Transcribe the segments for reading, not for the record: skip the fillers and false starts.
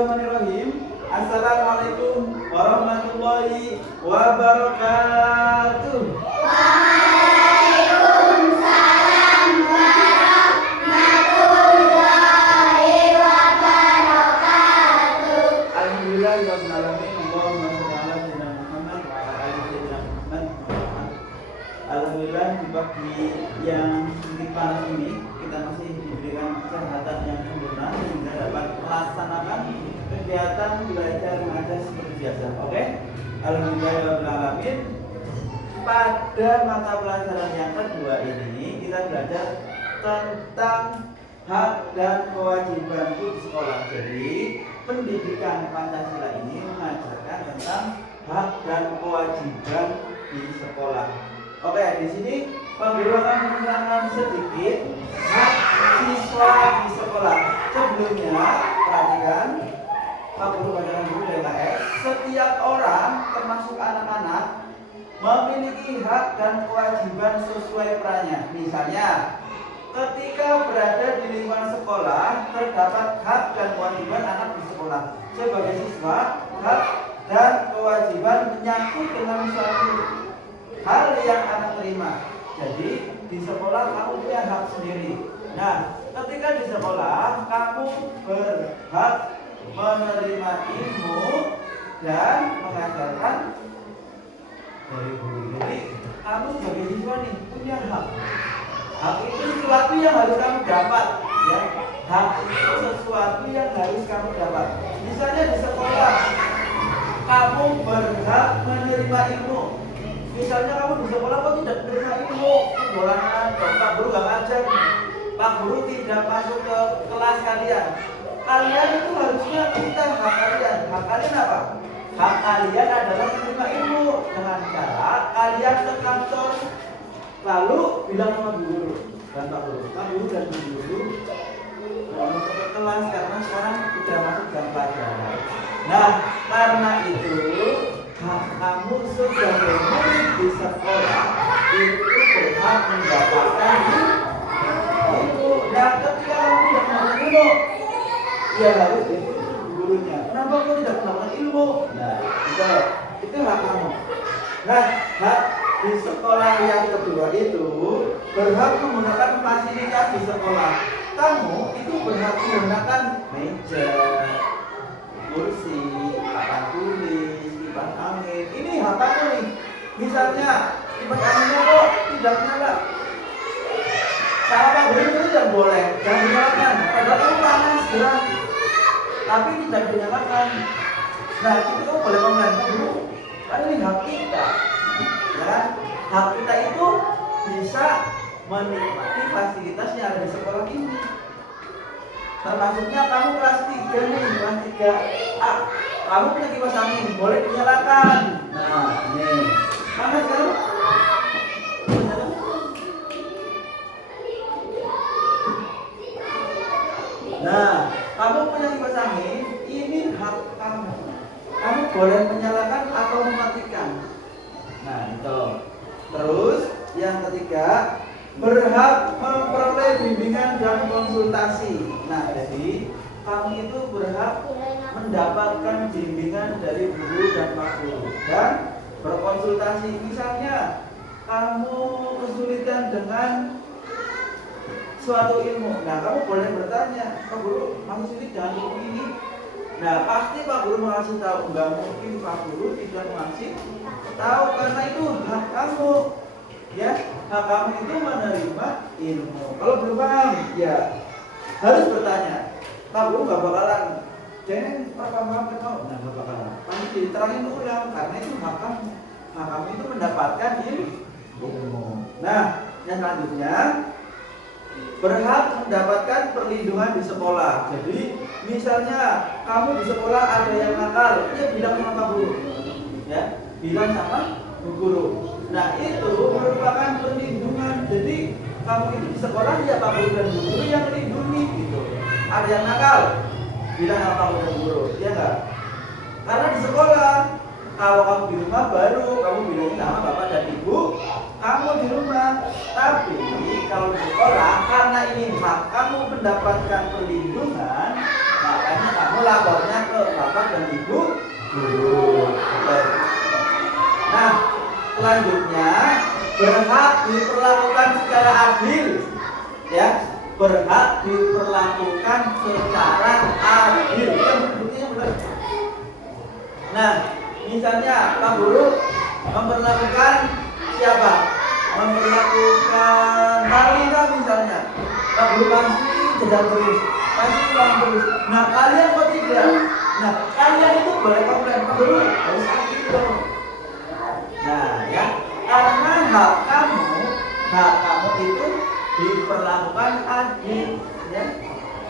Bismillahirrahmanirrahim. Assalamualaikum warahmatullahi wabarakatuh. Waalaikumsalam warahmatullahi wabarakatuh. Alhamdulillahirabbil alamin. Allahumma shalli ala sayyidina Muhammad wa ala ali sayyidina Muhammad. Alhamdulillah di pagi yang sedikit panas ini kita masih diberikan kesehatan yang sempurna sehingga dapat melaksanakan kegiatan belajar mengajar seperti biasa. Oke? Alhamdulillahirabbil alamin. Pada mata pelajaran yang kedua ini kita belajar tentang hak dan kewajiban di sekolah. Jadi pendidikan Pancasila ini mengajarkan tentang hak dan kewajiban di sekolah. Oke, di sini Pak Guru akan menerangkan sedikit hak siswa di sekolah. Sebelumnya, perhatikan Pak Guru bacakan dulu dari KS. Setiap orang, termasuk anak-anak, memiliki hak dan kewajiban sesuai perannya. Misalnya, ketika berada di lingkungan sekolah, terdapat hak dan kewajiban anak di sekolah. Sebagai siswa, hak dan kewajiban menyangkut dengan suatu hal yang anak terima. Jadi di sekolah kamu punya hak sendiri. Nah, ketika di sekolah kamu berhak menerima ilmu dan mengajarkan dari guru. Jadi kamu sebagai siswa nih punya hak. Hak itu sesuatu yang harus kamu dapat, ya. Hak itu sesuatu yang harus kamu dapat. Misalnya di sekolah kamu berhak menerima ilmu. Misalnya kamu di sekolah kok tidak menerima ilmu, bolangan, Pak Guru gak ngajar, Pak Guru tidak masuk ke kelas kalian. Kalian itu harusnya minta hak kalian. Hak kalian apa? Hak kalian adalah menerima ilmu dengan cara kalian ke kantor lalu bilang sama guru dan Pak Guru dan Bu Guru mau masuk ke kelas karena sekarang sudah masuk jam pelajaran. Nah, karena itu hak kamu sebagai murid di sekolah itu berhak mendapatkan ilmu. Nah, ketika kamu tidak mendapatkan ilmu, ya harus itu gurunya. Kenapa kamu tidak mendapatkan ilmu? Nah, itu hak kamu. Nah, hak di sekolah yang kedua itu berhak menggunakan fasilitas di sekolah. Kamu itu berhak menggunakan meja, kursi, papan tulis, kipas angin. Ini hak kamu nih. Misalnya kipas anginnya kok tidak nyala, cara Pak Guru itu tidak boleh, jangan dinyalakan. Padahal kamu panas gerak, tapi tidak dinyalakan. Nah, itu kamu boleh komplain Pak Guru. Kan ini hak kita. Ya, hak kita itu bisa menikmati fasilitas yang ada di sekolah ini. Termasuknya kamu kelas 3 nih, kelas 3A. Kamu punya kipas angin, boleh dinyalakan. Nah, nih. Panas kan? Nah, kamu punya kipas angin, ini hak kamu. Kamu boleh menyalakan atau mematikan. Nah, itu. Terus yang ketiga, berhak memperoleh bimbingan dan konsultasi. Nah, jadi kamu itu berhak mendapatkan bimbingan dari guru dan Pak Guru dan berkonsultasi. Misalnya kamu kesulitan dengan suatu ilmu, nah kamu boleh bertanya, Pak Guru masih sulit dengan ilmu ini. Nah, pasti Pak Guru mengasih tahu. Enggak mungkin Pak Guru tidak mengasih tahu karena itu hak kamu. Ya, hak kamu itu menerima ilmu. Kalau belum paham, ya harus bertanya. Pak Guru nggak bakalan jangan paham tahu. Nah, nggak bakalan. Pasti diterangin ulang karena itu hak kamu. Hak kamu itu mendapatkan ilmu. Nah, yang selanjutnya berhak mendapatkan perlindungan di sekolah. Jadi, misalnya kamu di sekolah ada yang nakal, ya bilang sama Pak Guru. Ya, bilang sama Bu Guru. Nah, itu merupakan perlindungan. Jadi kamu itu di sekolah ya Pak Guru dan Bu Guru yang melindungi gitu. Ada yang nakal, bilang sama Pak Guru dan Bu Guru, ya enggak? Karena di sekolah, kalau kamu di rumah baru kamu bilang sama Bapak dan Ibu, kamu di rumah. Tapi kalau di sekolah, karena ini hak kamu mendapatkan perlindungan, makanya kamu lapornya ke bapak dan ibu guru. Nah, selanjutnya berhak diperlakukan secara adil, ya, berhak diperlakukan secara adil. Yang buktinya benar. Nah, misalnya Pak Guru memperlakukan siapa? Memperlakukan Marlina misalnya. Pak Guru kasih jeda tulis, kasih uang tulis. Nah, kalian kok tidak? Nah, kalian itu boleh komplain, Pak Guru harus gitu. Nah, ya, karena hak kamu itu diperlakukan adil, ya.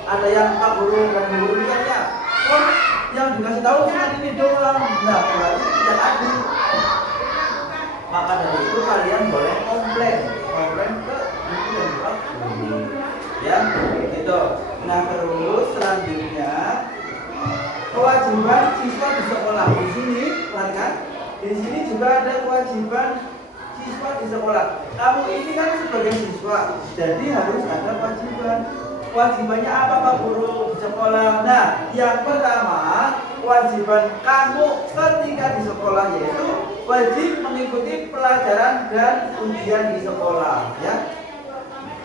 Ada yang Pak Guru dan Guru misalnya, oh, yang dikasih tahu cuma ini doang. Nah, berarti tidak adil. Maka dari itu kalian boleh komplain ke ibu dan bapak guru, ya, gitu. Nah, terus selanjutnya kewajiban siswa di sekolah. Di sini, perhatikan, di sini juga ada kewajiban siswa di sekolah. Kamu ini kan sebagai siswa, jadi harus ada kewajiban. Kewajibannya apa Pak Guru di sekolah? Nah, yang pertama, kewajiban kamu ketika di sekolah yaitu wajib mengikuti pelajaran dan ujian di sekolah, ya.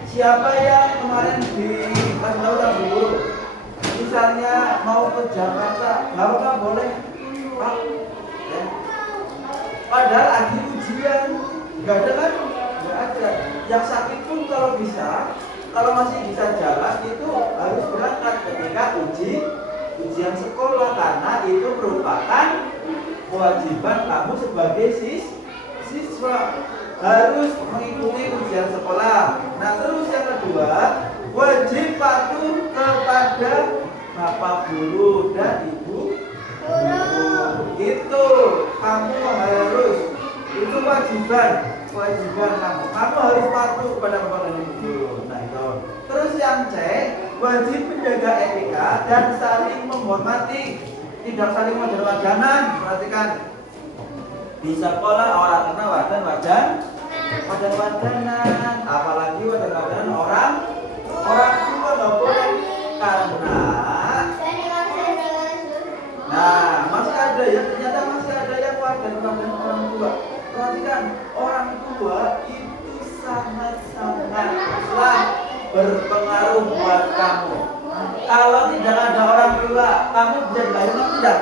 Siapa yang kemarin dikasih tahu Pak Guru, misalnya mau ke Jakarta, nggak boleh, Pak, ya. Padahal lagi ujian, nggak ada kan? Nggak ada. Yang sakit pun kalau bisa, kalau masih bisa jalan itu harus berangkat ketika ujian sekolah, karena itu merupakan kewajiban kamu sebagai siswa harus mengikuti ujian sekolah. Nah, terus yang kedua, wajib patuh kepada bapak guru dan ibu guru. Itu kamu harus, itu kewajiban kamu. Kamu harus patuh kepada bapak dan ibu guru. Nah, itu. Terus yang C, wajib menjaga etika dan saling menghormati, tidak saling wajan-wajanan. Perhatikan, di sekolah orang kena wajan-wajanan, apalagi wajan-wajanan orang tua nggak boleh, karena nah masih ada ya, ternyata masih ada yang wajan-wajanan orang tua. Perhatikan, orang tua itu sangat-sangatlah berpengaruh buat kamu. Kalau tidak ada orang tua, kamu bisa dilahirkan tidak?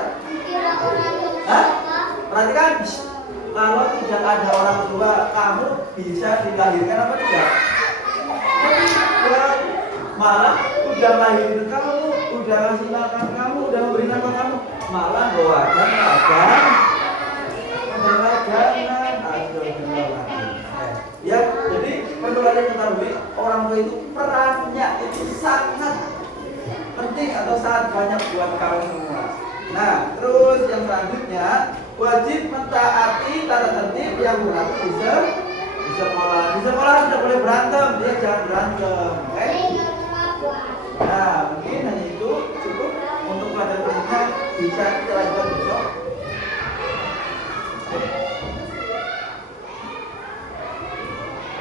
Hah? Perhatikan, kalau tidak ada orang tua, kamu bisa dilahirkan apa tidak? Tidak. Malah udah lahirin kamu, udah ngasih makan kamu, udah memberi nama kamu, malah wajan-wajanan. Ya, jadi perlu kalian ketahui, orang tua itu perannya itu sangat penting atau sangat banyak buat kalian semua. Nah, terus yang selanjutnya, wajib mentaati tata tertib yang berlaku di sekolah. Di sekolah tidak boleh berantem, dia jangan berantem.